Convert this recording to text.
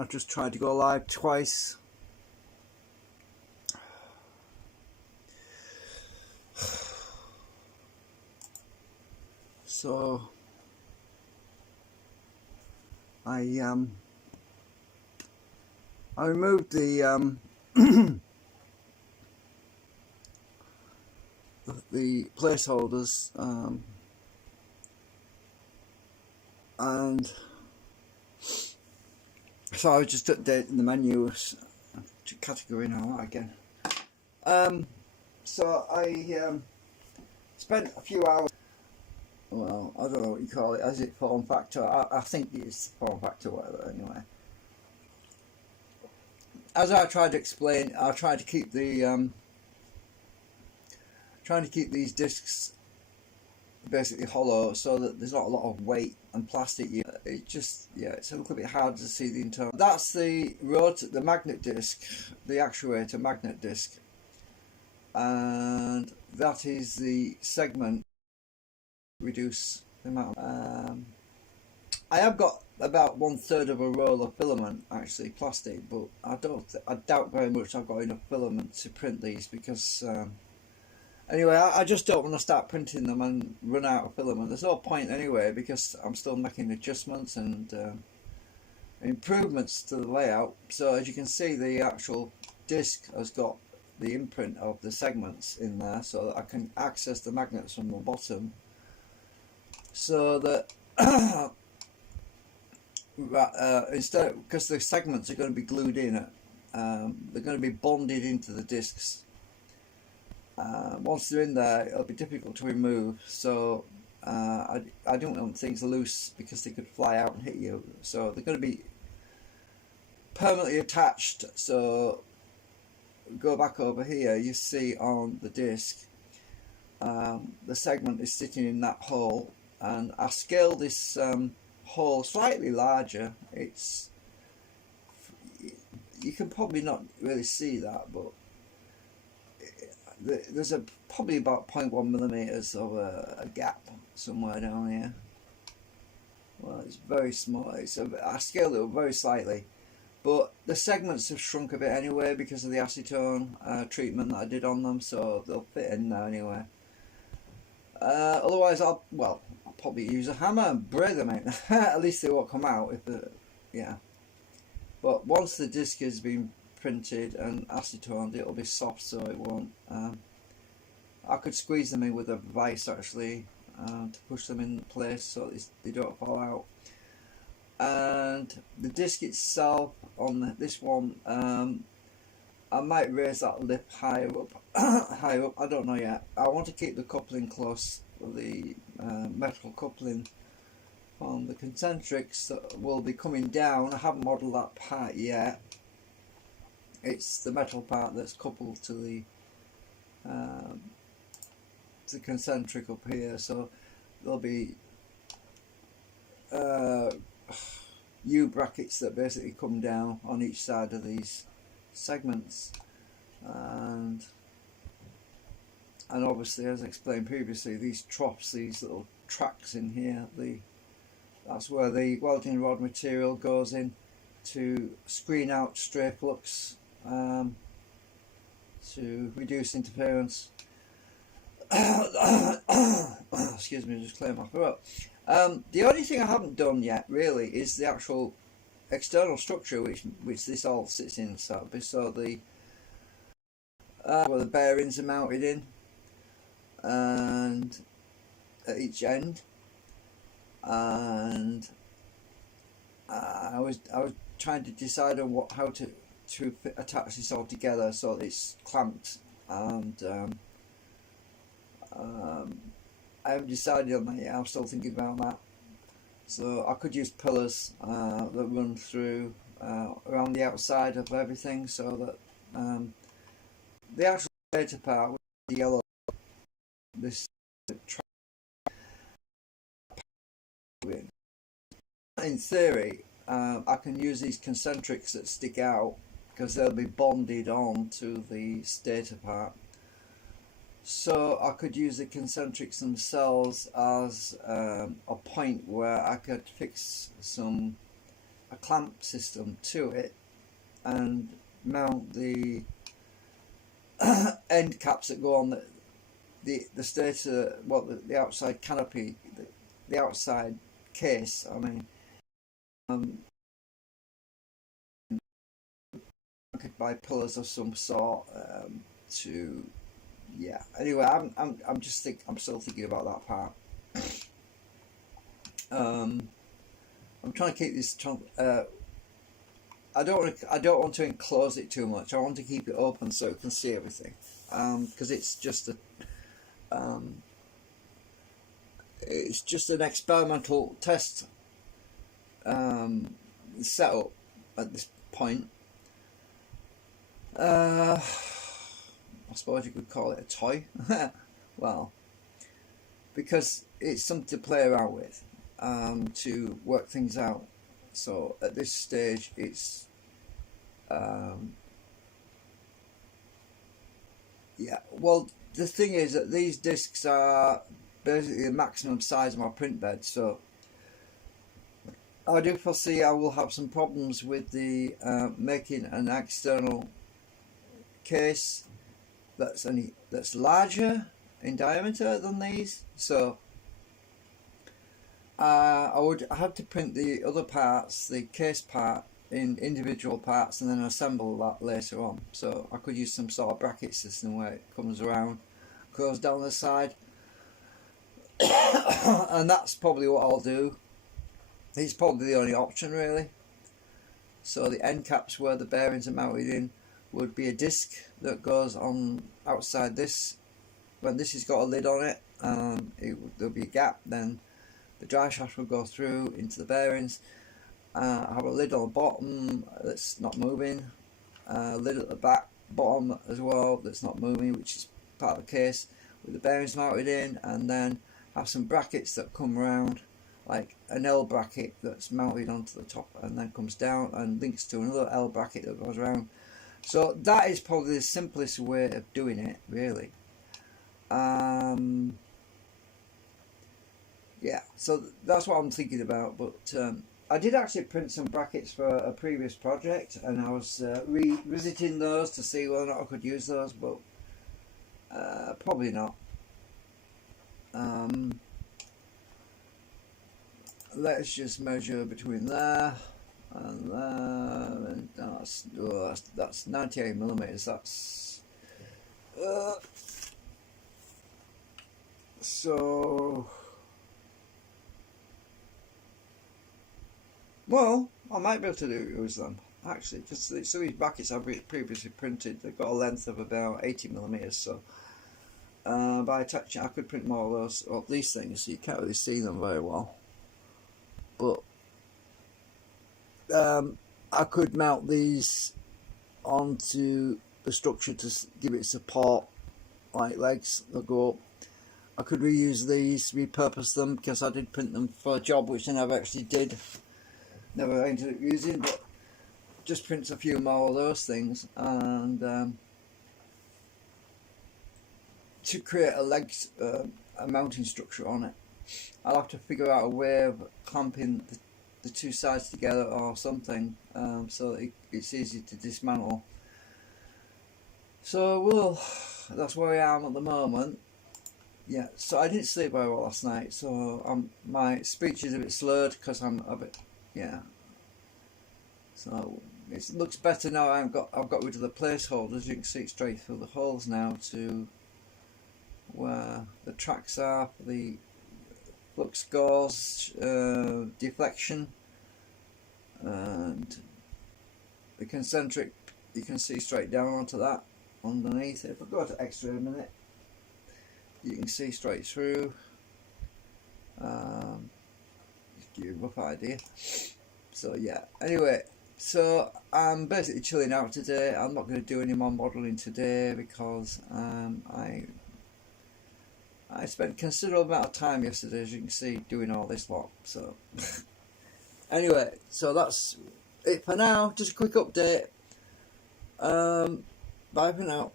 I've just tried to go live twice. So I removed the the placeholders and so I was just updating the menu to category now again. So I spent a few hours, well, I don't know what you call it, is it form factor? I think it's form factor, whatever, anyway. As I tried to explain, I tried to keep the trying to keep these discs basically hollow so that there's not a lot of weight and plastic. It just, yeah, it's a little bit hard to see the internal. That's the the magnet disc, the actuator magnet disc, and that is the segment. Reduce the amount. I have got about 1/3 of a roll of filament, actually plastic, but I doubt very much I've got enough filament to print these because. Anyway, I just don't want to start printing them and run out of filament. There's no point anyway because I'm still making adjustments and improvements to the layout. So as you can see, the actual disc has got the imprint of the segments in there so that I can access the magnets from the bottom. So that instead, because the segments are going to be glued in, they're going to be bonded into the discs. Once they're in there, it'll be difficult to remove, so I don't want things loose because they could fly out and hit you. So they're going to be permanently attached. So go back over here, you see on the disc the segment is sitting in that hole, and I scaled this hole slightly larger. It's, you can probably not really see that, but there's probably about 0.1 millimeters of a gap somewhere down here. Well, it's very small. I scaled it up very slightly, but the segments have shrunk a bit anyway because of the acetone treatment that I did on them, so they'll fit in there anyway. Otherwise, I'll probably use a hammer and break them in. At least they won't come out if yeah. But once the disc has been printed and acetoned, it'll be soft, so it won't. I could squeeze them in with a vice actually to push them in place so they don't fall out. And the disc itself on this one, I might raise that lip higher up. Higher up, I don't know yet. I want to keep the coupling close, the metal coupling on the concentrics that will be coming down. I haven't modelled that part yet. It's the metal part that's coupled to the concentric up here, so there'll be U brackets that basically come down on each side of these segments, and obviously, as I explained previously, these troughs, these little tracks in here, that's where the welding rod material goes in to screen out stray flux, to reduce interference. Excuse me, just clear my throat. The only thing I haven't done yet really is the actual external structure which this all sits in. So the where the bearings are mounted in, and at each end, and I was trying to decide on how to attach this all together so that it's clamped, and I haven't decided on that yet. I'm still thinking about that. So I could use pillars that run through around the outside of everything, so that the actual data part with the yellow, this in theory, I can use these concentrics that stick out because they'll be bonded on to the stator part. So I could use the concentrics themselves as a point where I could fix some a clamp system to it and mount the end caps that go on the stator, the outside canopy, the outside case. I mean, I could buy pillars of some sort to, yeah. Anyway, I'm still thinking about that part. I'm trying to keep this. I don't want to enclose it too much. I want to keep it open so it can see everything. Because it's just an experimental test setup at this point. I suppose you could call it a toy. Well, because it's something to play around with, to work things out. So at this stage, it's yeah. Well, the thing is that these discs are basically the maximum size of my print bed, so I do foresee I will have some problems with the making an external case that's larger in diameter than these. So I would have to print the other parts, the case part, in individual parts and then assemble that later on. So I could use some sort of bracket system where it comes around, goes down the side, and that's probably what I'll do. It's probably the only option really. So the end caps where the bearings are mounted in would be a disc that goes on outside this. When this has got a lid on it, there'll be a gap, then the drive shaft will go through into the bearings. I have a lid on the bottom that's not moving, lid at the back bottom as well that's not moving, which is part of the case with the bearings mounted in, and then have some brackets that come around, like an L bracket that's mounted onto the top and then comes down and links to another L bracket that goes around. So that is probably the simplest way of doing it, really. Yeah, so that's what I'm thinking about. But I did actually print some brackets for a previous project, and I was revisiting those to see whether or not I could use those, but probably not. Let's just measure between there and there, and that's 98 millimeters. That's so. Well, I might be able to use them actually. Just so these brackets I've previously printed, they've got a length of about 80 millimeters. So by attaching, I could print more of those, of these things, so you can't really see them very well. But I could mount these onto the structure to give it support, like legs that go up. I could reuse these, repurpose them, because I did print them for a job which I never actually did. Never ended up using, but just print a few more of those things, and to create a legs, a mounting structure on it. I'll have to figure out a way of clamping the two sides together or something, so it's easy to dismantle. So that's where I am at the moment. Yeah, so I didn't sleep very well last night, so my speech is a bit slurred because I'm a bit, yeah. So it looks better now. I've got rid of the placeholders. You can see it straight through the holes now to where the tracks are for the flux gauze deflection, and the concentric, you can see straight down onto that underneath. If I go to extra in a minute, you can see straight through. Just give you a rough idea. So yeah, anyway, so I'm basically chilling out today. I'm not going to do any more modelling today because I spent a considerable amount of time yesterday, as you can see, doing all this lot. So anyway, so that's it for now. Just a quick update. Bye for now.